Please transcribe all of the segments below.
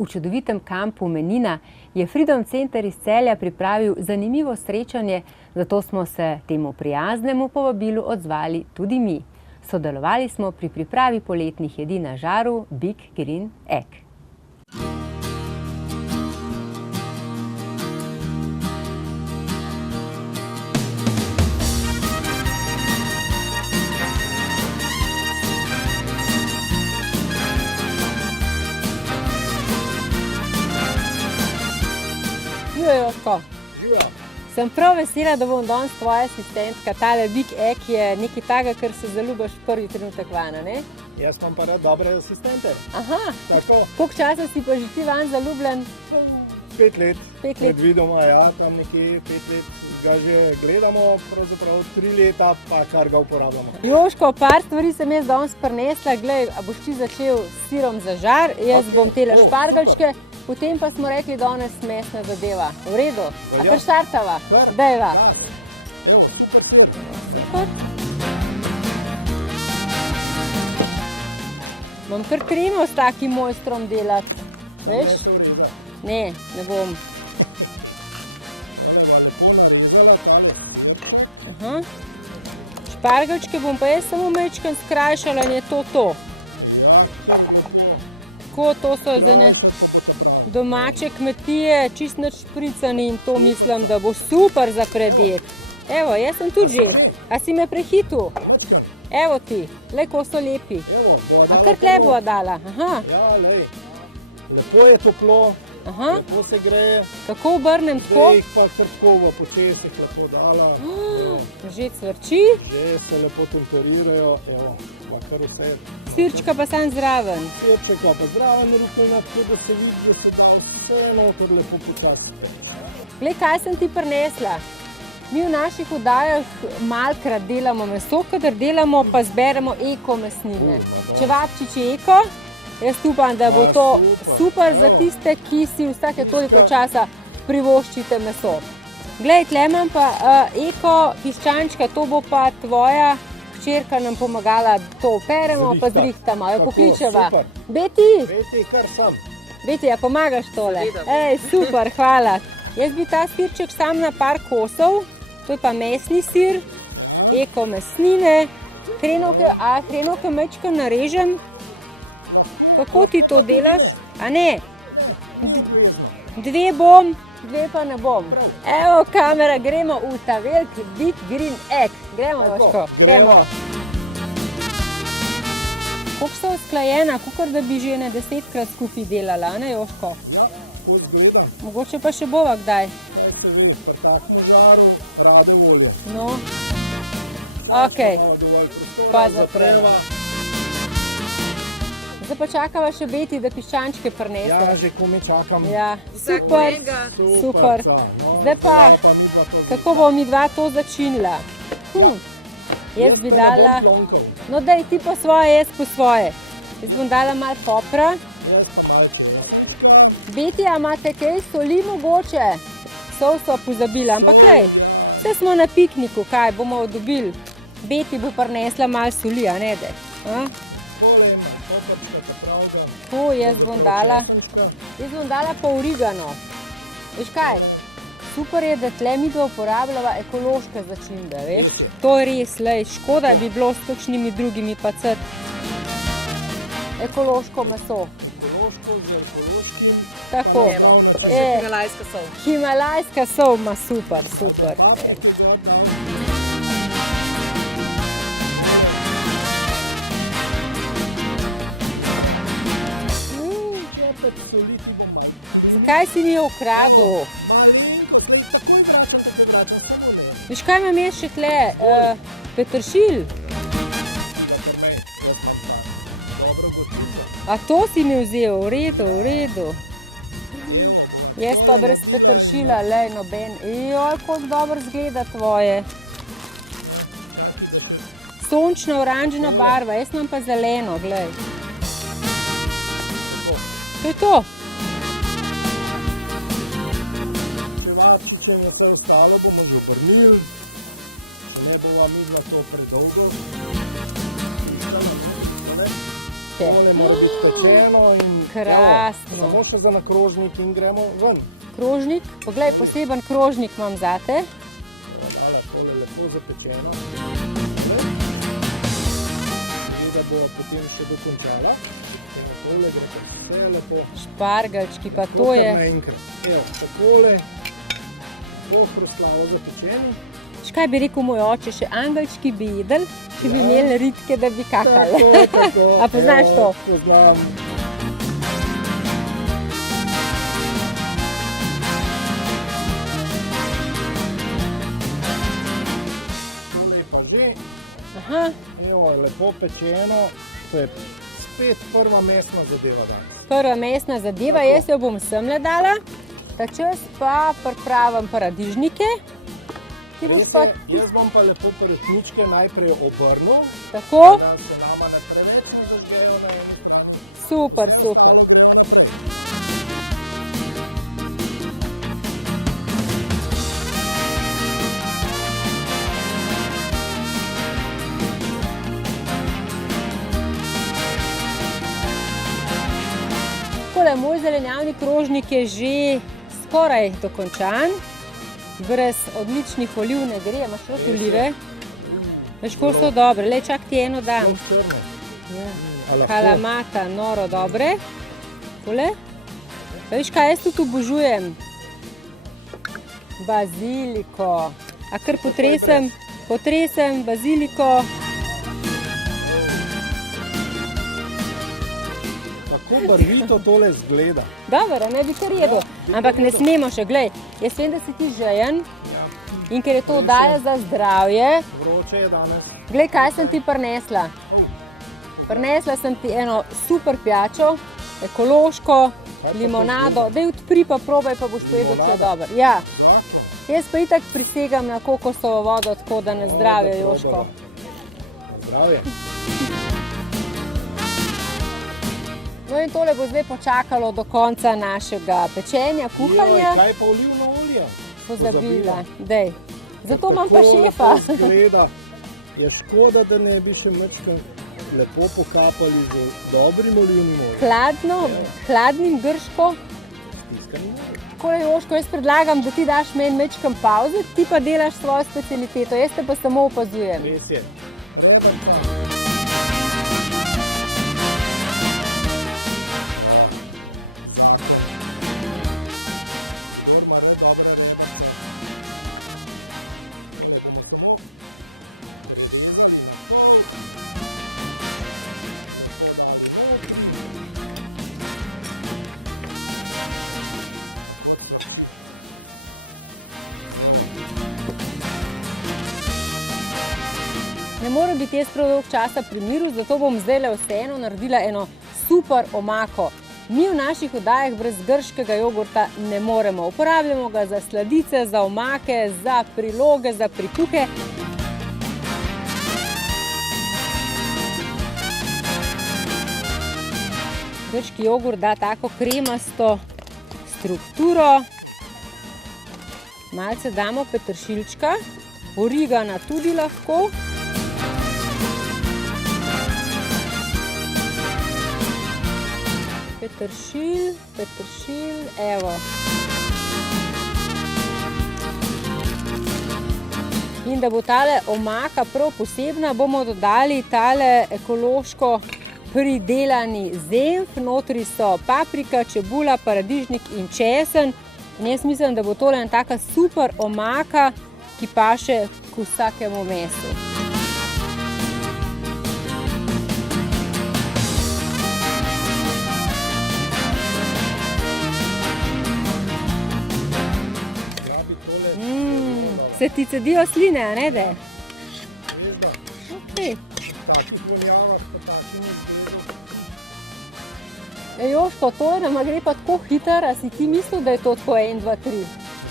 V čudovitem kampu Menina je Freedom Center iz Celja pripravil zanimivo srečanje, zato smo se temu prijaznemu povabilu odzvali tudi mi. Sodelovali smo pri pripravi poletnih jedi na žaru Big Green Egg. Jožko, sem prav vesela, da bom danes tvoja asistentka. Tale Big Egg je nekaj takega, kar se zaljubiš prvi trenutek vana, ne? Jaz imam pa rad dobre asistente. Aha, tako. Koliko časa si pa že ti van zaljubljen? 5 let. 5 let. Predvidoma, ja, tam nekje 5 let ga že gledamo, pravzaprav 3 leta pa kar ga uporabljamo. Jožko, par stvari sem jaz danes prinesla. Glej, a boš ti začel s sirom za žar, jaz bom tele špargelčke. Potem pa smo rekli danes mesna zadeva. V redu? A kar štartava? Dejva. Super. Imam kar tremo s takim mojstrom delati. Veš? Ne, ne bom. Špargelčke bom pa jaz samo majčkeno skrajšala in je to. Tako, to so za ne domače kmetije, čist nič špricani in to mislim, da bo super za predjed. Evo, jaz sem tudi že. A si me prehitil? Evo ti, lej, ko so lepi. A kar tle bova dala? Aha. Ja, lej. Lepo je toplo, lepo se greje. Kako obrnem tako? Zdaj jih pa kar tako v počesih lepo dala. Že cvrči? Že se lepo temperirajo, evo, pa kar vse. Sirčka pa sam zraven. Sirčka pa zraven rukljena, tako da se vidi, da se da vse noter lepo počasi. Glej, kaj sem ti prinesla. Mi v naših oddajah malkrat delamo meso, kadar delamo pa zberemo eko mesnine. Čevapčiči eko, jaz upam, da bo to super za tiste, ki si vsake toliko časa privoščite meso. Glej, tle imam pa eko piščančka, to bo pa tvoja hčerka nam pomagala, to operemo, pa zrihtamo, jo pokličeva. Beti? Beti, kar sem. Beti, ja pomagaš tole? Ej, super, hvala. Jaz bi ta sirček sam na par kosov, to je pa mesni sir, eko mesnine, hrenovke majčkeno narežem. Kako ti to delaš? A ne? 2 bom, 2 pa ne bom. Evo kamera, gremo v ta veliki Big Green Egg. Gremo, Jožko, gremo. Koliko sta usklajena, kakor da bi že ne 10-krat skupaj delala, ne Jožko? Ja, bolj zgleda. Mogoče pa še bova kdaj. Kaj se ve, pri takšnem žaru rabe olje. No. Okej, pa zapreva. Zdaj pa čakava še Beti, da piščančke prinese. Ja, že kome čakam. Ja, super, super. Zdaj pa, kako bomo mi dva to začinila? Jaz bi dala, no daj ti po svoje, jaz po svoje. Jaz bom dala malo popra. Beti, a imate kaj soli mogoče? Sol so pozabila, ampak lej, vse smo na pikniku, kaj bomo dobili. Beti bo prinesla malo soli, a ne de? To jaz bom dala pa origano. Veš kaj, super je, da tle midva uporabljava ekološke začimbe, veš? To je res, lej, škoda bi bilo s kakšnimi drugimi pa ekološko meso. Ekološko z ekološkim. Tako. Himalajska sol. Himalajska sol, ma super, super. Zakaj si mi jo ukradil? Veš kaj imam jaz še tle? Peteršilj. A to si mi vzel? V redu, v redu. Jaz pa brez peteršilja, lej, noben. Joj, koliko dobro zgleda tvoje. Sončna, oranžna barva, jaz imam pa zeleno, glej. To je to. Čevapčiče je vse ostalo, bomo že obrnili. Se ne bova midva to predolgo. angelčke. Tole mora biti pečeno in Krasno. evo, samo še za na krožnik in gremo ven. Krožnik, poglej, poseben krožnik imam zate. Mala tole lepo zapečeno. Da bo potem še dokončala. Tole gre kar vse lepo. Špargalčki, pa to Kar je. naenkrat. Evo, takole bo preslavo zapečeni. Škaj bi rekel moj oče, še angelčki bi jedel, če bi imeli ritke, da bi kakali. Tako. A poznaš to? Poznam. Tole je pa že. Aha, Evo, lepo pečeno. To je spet prva mesna zadeva danes. prva mesna zadeva, jaz jo bom semle dala. Ta čas pa pripravim paradižnike. Ti boš pa Jaz bom pa lepo peresničke najprej obrnil, tako. da se nama ne preveč ne zažgejo na eno stran. Super, super. Takole, moj zelenjavni krožnik je že skoraj dokončan. Brez odličnih oliv ne gre, imaš rad olive? Veš, koliko so dobre, le čak ti eno dam. To strno. A lahko? Kalamata, noro dobre. Tole. Veš kaj, jaz tudi obožujem? Baziliko. A kar potresem baziliko. Tako barvito tole zgleda. Dobro, ne bi kar jedel. Ampak ne smemo še, glej, jaz vem, da si ti žejen in ker je to oddaja za zdravje. Vroče je danes. Glej, kaj sem ti prinesla. Prinesla sem ti eno super pijačo, ekološko, limonado. Daj odpri pa probaj, pa boš povedal, če je dobro. Ja. Lahko. Jaz pa itak prisegam na kokosovo vodo, tako da na zdravje, Joško. Na zdravje. No in tole bo zdaj počakalo do konca našega pečenja, kuhanja. Joj, kaj pa olivno olje? Pozabila, dej. Zato imam pa Tako šefa. lepo zgleda. Je škoda, da ne bi še mečkam lepo pokapali z dobrim olivnim oljem. Hladnim grško. Stiskanim oljem. Takole, Joško, jaz predlagam, da ti daš meni mečkam pauze, ti pa delaš svojo specialiteto, jaz te pa samo opazujem. Res je. Ne morem biti jaz prav dolg časa pri miru, zato bom zdajle vseeno naredila eno super omako. Mi v naših oddajah brez grškega jogurta ne moremo. Uporabljamo ga za sladice, za omake, za priloge, za prikuhe. Grški jogurt da tako kremasto strukturo. Malce damo peteršilčka, origana tudi lahko. Peteršilj, evo. In da bo tale omaka prav posebna, bomo dodali tale ekološko pridelani zenf. Notri so paprika, čebula, paradižnik in česen. In jaz mislim, da bo tole ena taka super omaka, ki paše k vsakemu mesu. Se ti cedijo sline, a ne de? Okay. Takih vonjavah, pa takih izgledov. Joško, to nama gre pa tako hitro, a si ti mislil, da je to tako 1, 2, 3?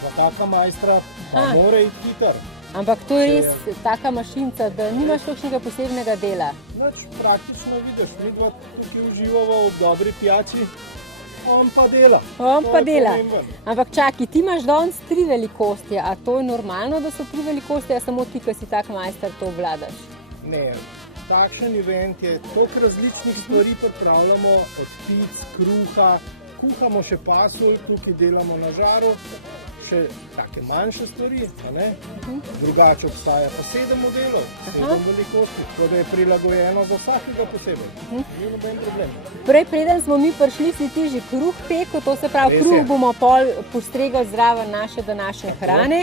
Sva taka majstra, pa mora iti hiter. Ampak to je res taka mašinca, da nimaš kakšnega posebnega dela. Nič praktično vidiš, mi dva tukaj uživava v dobri pijači, on pa dela. On pa dela. Pomemben. Ampak čakaj, ti imaš danes 3 velikosti, a to je normalno, da so 3 velikosti, a samo ti, ki si tak majster, to obvladaš? Ne, takšen event je, toliko različnih stvari pripravljamo, od pic, kruha, kuhamo še pasulj, tukaj delamo na žaru, še take manjše stvari, a ne? Drugače obstaja pa 7 modelov, 7 velikosti, tako da je prilagojeno za vsakega posebej. Ni noben problem. Prej, preden smo mi prišli, si ti že kruh pekel, to se pravi, kruh bomo pol postregali zraven naše današnje hrane.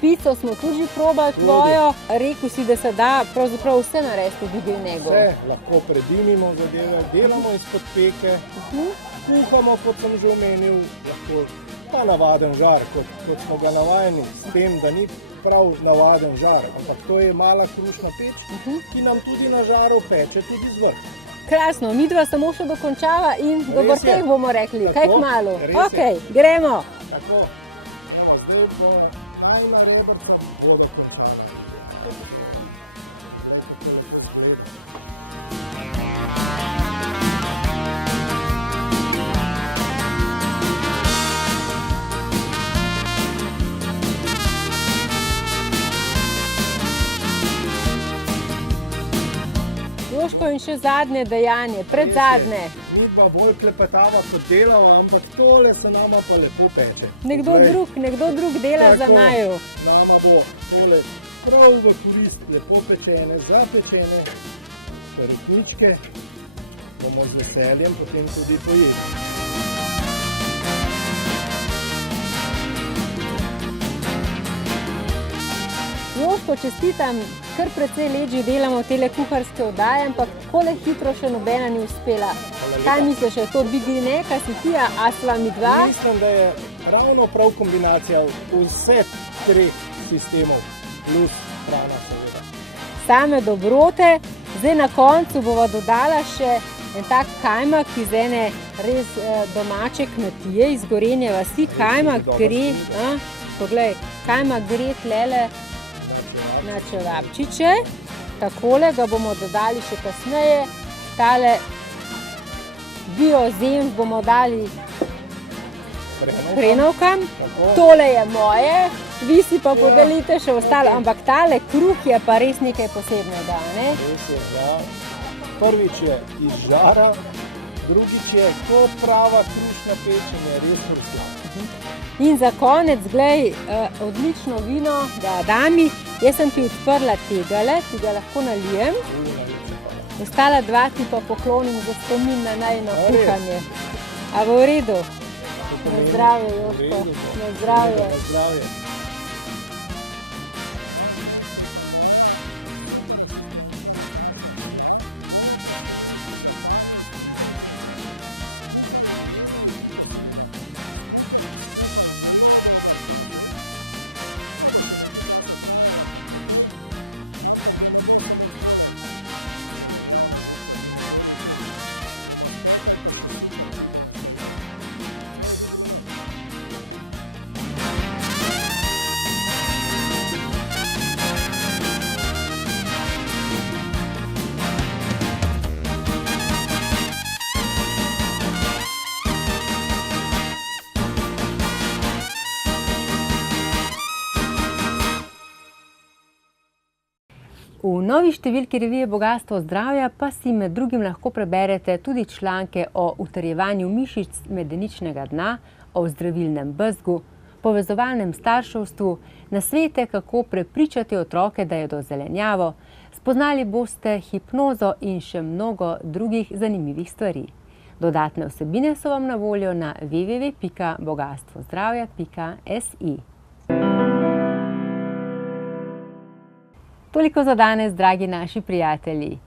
Pico smo tudi že probali tvojo, rekel si, da se da pravzaprav vse narediti v bigelnegu. Vse lahko predimimo zadeve, delamo izpod peke, kuhamo, kot sem že omenil, lahko pa navaden žar, kot smo ga navajeni, s tem, da ni prav navaden žar, ampak to je mala krušna peč, ki nam tudi na žaru peče tudi z vrh. Krasno, midva samo še dokončava in dober tek bomo rekli, kaj kmalu. Ok, gremo. Tako, zdaj bo najna rebrca bo dokončala. Jožko, in še zadnje dejanje, predzadnje. Midva bolj klepetava kot delava, ampak tole se nama pa lepo peče. Nekdo drug dela za naju. Nama bo tole prav v korist lepo pečene, zapečene perutničke, bomo z veseljem potem tudi pojedli. Jožko, čestitam, kar precej let že delamo tele kuharske oddaje, ampak takole hitro še nobena ni uspela. Kaj misliš, je to bigelneka, si ti, a sva mi dva? Mislim, da je ravno prav kombinacija vseh 3 sistemov, plus hrana seveda. Same dobrote. Zdaj na koncu bova dodala še en tak kajmak iz ene res domače kmetije, iz Gorenje vasi. Kajmak gre, poglej, kajmak gre tlele na čevapčiče. Takole ga bomo dodali še kasneje. Tale biozem bomo dali hrenovkam. Tole je moje, vi si pa podelite še ostalo, ampak tale kruh je pa res nekaj posebnega, ne? Res je, ja. Prvič je iz žara, drugič je kot prava krušna pečenja, res ruslan. In za konec, glej, odlično vino, da Adami, jaz sem ti odprla tegale, ti ga lahko nalijem. Ostala 2 ti pa poklonim za spomin na najino kuhanje. A v redu? Na zdravje, Jožko. Na zdravje. Na zdravje. V novi številki revije Bogastvo zdravja pa si med drugim lahko preberete tudi članke o utrjevanju mišic medeničnega dna, o zdravilnem bezgu, povezovalnem starševstvu, nasvete, kako prepričati otroke, da jedo zelenjavo, spoznali boste hipnozo in še mnogo drugih zanimivih stvari. Dodatne vsebine so vam na voljo na www.bogatstvozdravja.si. Toliko za danes, dragi naši prijatelji.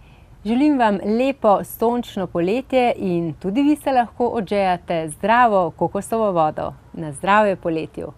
Želim vam lepo sončno poletje in tudi vi se lahko odžejate zdravo kokosovo vodo. Na zdravje poletju!